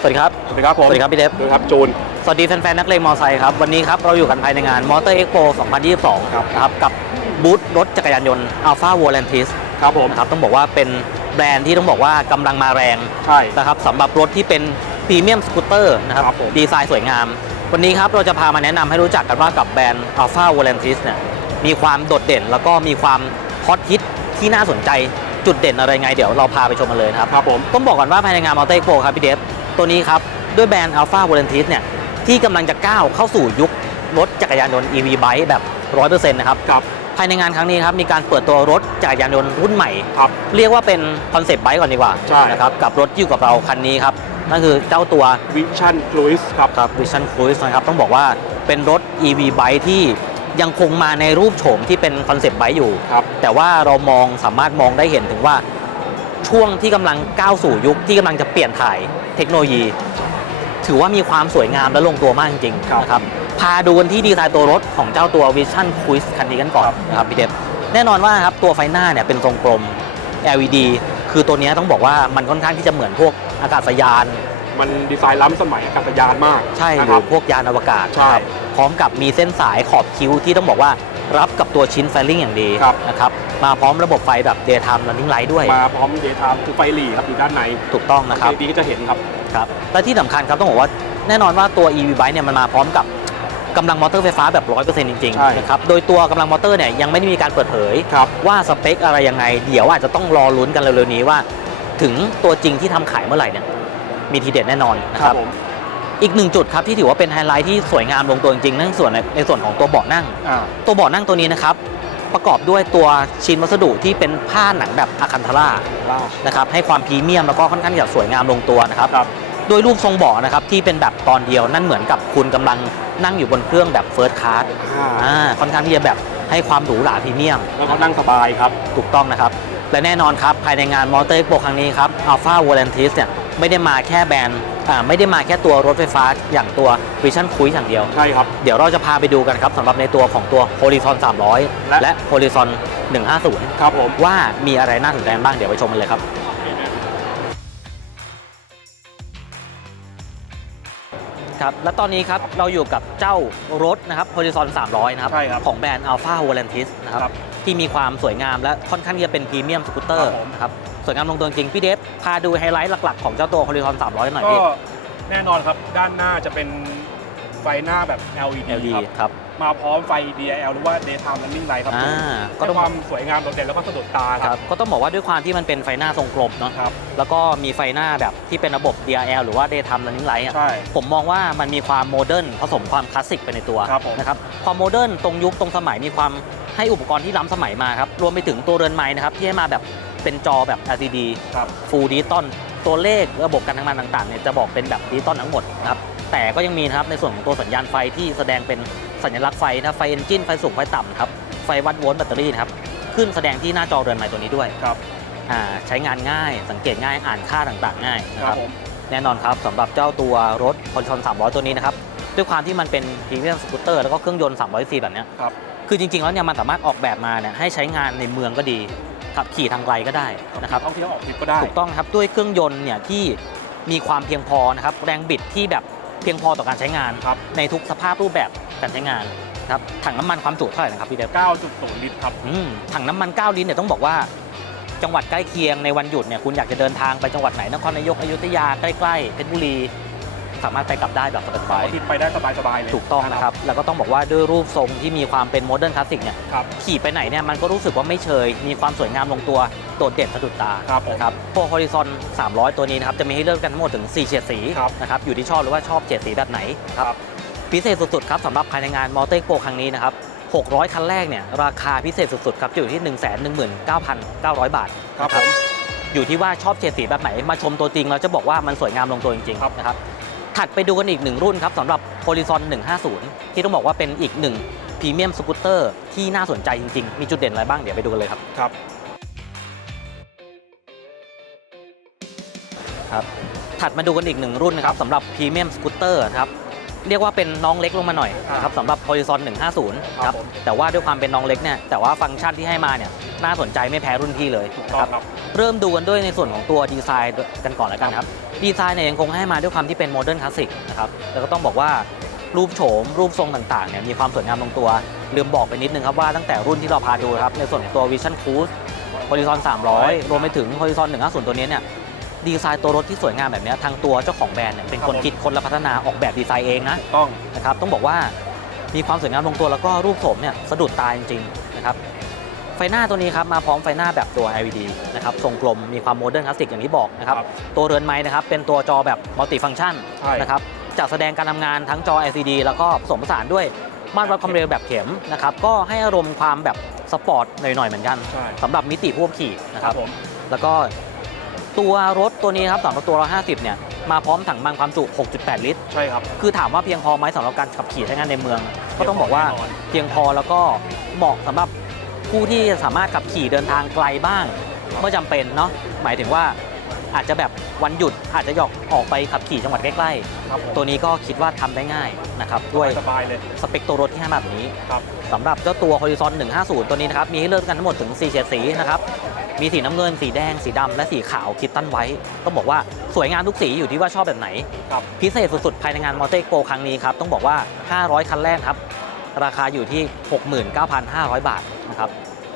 สวัสดีครับ สวัสดีครับผม สวัสดีครับพี่เดฟสวัสดีครับจูน สวัสดีแฟนๆนักเลงมอไซค์ครับ วันนี้ครับเราอยู่กันภายในงาน Motor Expo 2022 ครับนะครับกับบูธรถจักรยานยนต์ Alpha v o l a n t i s ครับผมนะครับต้องบอกว่าเป็นแบรนด์ที่ต้องบอกว่ากำลังมาแรงใช่นะครับสำหรับรถที่เป็นพรีเมียมสกูตเตอร์นะครับครับผมดีไซน์สวยงาม วันนี้ครับเราจะพามาแนะนำให้รู้จักกันว่ากับแบรนด์ Alpha v o l a n t i s เนี่ยมีความโดดเด่นแล้วก็มีความฮอตฮิตที่น่าสนใจจุดเด่นอะไรไงเดี๋ยวเราพาไปชมกันเลยนะครับครับผมต้องบอกก่อนว่าภายในงาน Motor Expo ครับพี่เดฟ ตัวนี้ครับ ด้วยแบรนด์ Alpha v o l a n t i s เนี่ยที่กำลังจะก้าวเข้าสู่ยุครถจักรยานยนต์ EV Bike แบบ 100%นะครับครับภายในงานครั้งนี้ครับมีการเปิดตัวรถจักรยานยนต์รุ่นใหม่ครับเรียกว่าเป็นคอนเซปต์ไบค์ก่อนดีกว่าใช่นะครับกับรถที่อยู่กับเราคันนี้ครับนั่นคือเจ้าตัววิชั่นครูซครับครับ Vision Cruise นะครับต้องบอกว่าเป็นรถ EV Bike ที่ยังคงมาในรูปโฉมที่เป็นคอนเซปต์ไบค์อยู่ครับแต่ว่าเรามองสามารถมองได้เห็นถึงว่า ช่วงที่กำลังก้าวสู่ยุคที่กำลังจะเปลี่ยนถ่ายเทคโนโลยี ถือว่ามีความสวยงามและลงตัวมากจริงครับๆนะครับพาดูกันที่ดีไซน์ตัวรถของเจ้าตัว Vision Cruise คันนี้กันก่อนครับนะครับพี่เดฟแน่นอนว่าครับตัวไฟหน้าเนี่ยเป็นทรงกลม LED คือตัวเนี้ยต้องบอกว่ามันค่อนข้างที่จะเหมือนพวกอากาศยาน มันดีไซน์ล้ำสมัยอากาศยานมาก ใช่หนะครืรัอบพวกยานอวกาศใช่นะครับพร้อมกับมีเส้นสายขอบคิ้วที่ต้องบอกว่า รับกับตัวชิ้นไฟลิ่งอย่างดีครับ นะครับ มาพร้อมระบบไฟแบบ daytime running light ด้วย มาพร้อมเดย์ไทม์คือไฟหลีครับอยู่ด้านในถูกต้องนะครับ ดีก็จะเห็นครับ ครับ และที่สำคัญครับต้องบอกว่าแน่นอนว่าตัว EV Bike เนี่ยมันมาพร้อมกับกำลังมอเตอร์ไฟฟ้าแบบ 100%จริงใช่ ๆนะครับ โดยตัวกำลังมอเตอร์เนี่ยยังไม่ได้มีการเปิดเผย ครับ ว่าสเปคอะไรยังไง เดี๋ยวอาจจะต้องรอลุ้นกันเร็วๆนี้ว่า ถึงตัวจริงที่ทำขายเมื่อไหร่เนี่ยมีทีเด็ดแน่นอนนะคครัรับบผม อีกหนึ่งจุดครับที่ถือว่าเป็นไฮไลท์ที่สวยงามลงตัวจริงๆนั่นส่วนในในส่วนของตัวเบาะนั่ง อ่าตัวเบาะนั่งตัวนี้นะครับประกอบด้วยตัวชิ้นวัสดุที่เป็นผ้าหนังแบบอะคันทาร่าล่า นะครับให้ความพรีเมียมแล้วก็ค่อนข้างที่จะสวยงามลงตัวนะครับครับ โดยรูปทรงเบาะนะครับที่เป็นแบบตอนเดียวนั่นเหมือนกับคุณกำลังนั่งอยู่บนเครื่องแบบเฟิร์สคลาสอ่าอ่าค่อนข้างที่จะแบบให้ความหรูหราพรีเมียม แล้วก็นั่งสบายครับ ถูกต้องนะครับ และแน่นอนครับ ภายในงานมอเตอร์ Expo ครั้งนี้ครับ Alpha v o l a n t i s เนี่ยไม่ได้มาแค่แบรนด์ อ่าไม่ได้มาแค่ตัวรถไฟฟ้าอย่างตัว Vision Cruise อย่างเดียว ใช่ครับ เดี๋ยวเราจะพาไปดูกันครับสำหรับในตัวของตัว Horizon 300 และ และ Horizon 150 ครับผม ว่ามีอะไรน่าสนใจบ้างเดี๋ยวไปชมกันเลยครับ ครับ และตอนนี้ครับเราอยู่กับเจ้ารถนะครับ Horizon 300 นะครับ ใช่ครับของแบรนด์ Alpha v o l a n t i s นะครับ ครับที่มีความสวยงามและค่อนข้างที่จะเป็นพรีเมียมสกูตเตอร์ครับผม นะครับ สวยงามลงตัวจริงพี่เดฟพาดูไฮไลท์หลักๆของเจ้าตัว Horizon 300 หน่อยก็พี่ แน่นอนครับด้านหน้าจะเป็นไฟหน้าแบบ LED LED ครับครับ มาพร้อมไฟ DIL หรือว่า Daytime Running Light ครับอ่าก็ก็ต้องความสวยงามโดดเด่นแล้วก็สะดุดตาคครัรับ บก็ต้องบอกว่าด้วยความที่มันเป็นไฟหน้าทรงกลมเนาะครับ แล้วก็มีไฟหน้าแบบที่เป็นระบบ DRL หรือว่า Daytime Running Light อะ ใช่ ผมมองว่ามันมีความโมเดิร์นผสมความคลาสสิกไปในตัวครับผม นะครับความโมเดิร์นตรงยุคตรงสมัยมีความให้อุปกรณ์ที่ล้ำสมัยมาครับรวมไปถึงตัวเรือนไม้นะครับที่ให้มาแบบ เป็นจอแบบ LCD ครับ ฟูลดิจิตอลตัวเลขระบบการทำงานต่างๆเนี่ยจะบอกเป็นแบบดิจิตอลทั้งหมดนะครับแต่ก็ยังมีนะครับในส่วนของตัวสัญญาณไฟที่แสดงเป็นสัญลักษณ์ไฟนะไฟเอนจินไฟสูงไฟต่ำนะครับไฟวัดโวลต์แบตเตอรี่นะครับขึ้นแสดงที่หน้าจอเรือนไม้ตัวนี้ด้วยครับอ่าใช้งานง่ายสังเกตง่ายอ่านค่าต่างๆ ง่ายนะคครัรับบผมแน่นอนครับสำหรับเจ้าตัวรถคอนชอน300 ตัวนี้นะครับด้วยความที่มันเป็นพรีเมียมสกูตเตอร์แล้วก็เครื่องยนต์300ซีแบบเนี้ย ครับ คือจริงๆ แล้วเนี่ยมันสามารถออกแบบมาเนี่ยให้ใช้งานในเมืองก็ดี ขับขี่ทางไกลก็ได้นะครับท่องเที่ยวออกทริปก็ได้ถูกต้องครับด้วยเครื่องยนต์เนี่ยที่มีความเพียงพอนะครับแรงบิดที่แบบเพียงพอต่อการใช้งานครับในทุกสภาพรูปแบบการใช้งานครับถังน้ำมันความจุเท่าไหร่นะครับพี่เดฟ9.0 ลิตรครับอืมถังน้ำมัน9ลิตรเนี่ยต้องบอกว่า จังหวัดใกล้เคียงในวันหยุดเนี่ยคุณอยากจะเดินทางไปจังหวัดไหนนครนายกอยุธยาใกล้ๆเพชรบุรี สามารถไปกลับได้แบบสบายอาทิตย์ไปได้สบายๆเลยๆถูกต้องนะครับ แล้วก็ต้องบอกว่าด้วยรูปทรงที่มีความเป็นโมเดิร์นคลาสสิกเนี่ย ครับ ขี่ไปไหนเนี่ยมันก็รู้สึกว่าไม่เชย มีความสวยงามลงตัว โดดเด่นสะดุดตาครับผมนะครับพวก Horizon 300 ตัวนี้นะครับ จะมีให้เลือกกันทั้งหมดถึง 4 เฉดสีครับนะครับ อยู่ที่ชอบหรือว่าชอบเฉดสีแบบไหนครับ ครับ พิเศษสุดๆครับสำหรับภายในงานมอเตอร์โปครั้งนี้นะครับ 600 คันแรกเนี่ยราคาพิเศษสุดๆครับจะอยู่ที่ 119,900 บาทครับนะ ผม อยู่ที่ว่าชอบเฉดสีแบบไหนมาชมตัวจริงเราจะบอกว่ามันสวยงามลงตัวจริงครับ ๆนะครับ ถัดไปดูกันอีกหนึ่งรุ่นครับสำหรับ Horizon 150 ที่ต้องบอกว่าเป็นอีกหนึ่งพรีเมียมสกูตเตอร์ที่น่าสนใจจริง ๆ มีจุดเด่นอะไรบ้างเดี๋ยวไปดูกันเลยครับ ครับ ครับ ถัดมาดูกันอีกหนึ่งรุ่นนะครับสำหรับพรีเมียมสกูตเตอร์นะครับ เรียกว่าเป็นน้องเล็กลงมาหน่อยนะครับสำหรับ Horizon 150 ครับครับผมแต่ว่าด้วยความเป็นน้องเล็กเนี่ยแต่ว่าฟังก์ชันที่ให้มาเนี่ยน่าสนใจไม่แพ้รุ่นพี่เลยถูกนะต้อคงรับครับเริ่มดูกันด้วยในส่วนของตัวดีไซน์กันก่อนแล้วกันครับ ดีไซน์เนี่ยยังคงให้มาด้วยความที่เป็นโมเดิร์นคลาสสิกนะครับแล้วก็ต้องบอกว่ารูปโฉม รูปทรงต่างๆเนี่ยมีความสวยงามลงตัว ลืมบอกไปนิดนึงครับว่าตั้งแต่รุ่นที่เราพาดูนะครับในส่วนของตัว Vision Cruise Horizon 300 รวมไปถึง Horizon 150 ตัวนี้เนี่ย ดีไซน์ตัวรถที่สวยงามแบบเนี้ยทางตัวเจ้าของแบรนด์เนี่ยเป็นคนคิดคนและพัฒนาออกแบบดีไซน์เองนะต้องนะครับต้องบอกว่ามีความสวยงามลงตัวแล้วก็รูปโฉมเนี่ยสะดุดตาจริงๆนะครับไฟหน้าตัวนี้ครับมาพร้อมไฟหน้าแบบตัว LED นะครับทรงกลมมีความโมเดิร์นคลาสสิกอย่างที่บอกนะครับครับตัวเรือนไม้นะครับเป็นตัวจอแบบมัลติฟัง c t ชันใช่นะครับจะแสดงการทำงานทั้งจอ LCD แล้วก็ผสมผสานด้วยมาตรวัดความเร็วแบบเข็มนะครับก็ให้อารมณ์ความแบบสปอร์ตหน่อยๆเหมือนกันใช่สำหรับมิติผู้ขับขี่นะคครัรับบผมแล้วก็ ตัวรถตัวนี้ครับสำหรับตัว 150 เนี่ย มาพร้อมถังบางความจุ 6.8 ลิตร ใช่ครับ คือถามว่าเพียงพอไหมสำหรับการขับขี่ใช้งานในเมือง ก็ต้องบอกว่าแน่นอนเพียงพอแล้วก็เหมาะสำหรับผู้ที่สามารถขับขี่เดินทางไกลบ้าง เมื่อจำเป็นเนาะ หมายถึงว่าอาจจะแบบวันหยุดอาจจะหยอกออกไปขับขี่จังหวัดใกล้ครับผมๆตัวนี้ก็คิดว่าทำได้ง่ายนะครับด้วยสบายเลยสเปคตัวรถที่ให้มาแบบนี้ครับสำหรับเจ้าตัว Horizon 150 ตัวนี้นะครับมีให้เลือกกันทั้งหมดถึง 4 เฉดสีนะครับ มีสีน้ำเงิน สีแดง สีดำและสีขาวคิดตั้นไว้ ต้องบอกว่าสวยงามทุกสีอยู่ที่ว่าชอบแบบไหนครับพิเศษสุดๆ ภายในงานมอเตอร์โปครั้งนี้ครับ ต้องบอกว่า 500 คันแรกครับ ราคาอยู่ที่ 69,500 บาทนะครับ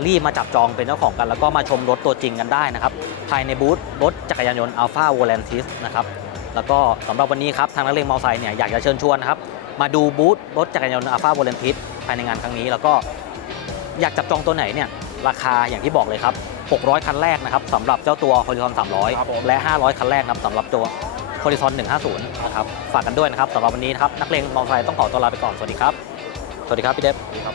รีบมาจับจองเป็นเจ้าของกัน แล้วก็มาชมรถตัวจริงกันได้นะครับ ภายในบูธรถจักรยานยนต์ Alpha v o l a n t i s นะครับแล้วก็สำหรับวันนี้ครับทางนักเลงมอเตอร์ไซค์เนี่ยอยากจะเชิญชวนนะครับมาดูบูธรถจักรยานยนต์ Alpha v o l a n t i s ภายในงานครั้งนี้ แล้วก็อยากจับจองตัวไหนเนี่ยราคาอย่างที่บอกเลยครับ 600 คันแรกนะครับสำหรับเจ้าตัว Horizon ครับผม 300 และ 500 คันแรกครับสำหรับตัว Horizon 150 นะครับ ฝากกันด้วยนะครับสำหรับวันนี้นะครับ นักเลงมอเตอร์ไซค์ต้องขอตัวลาไปก่อน สวัสดีครับ สวัสดีครับ พี่เดฟ ครับ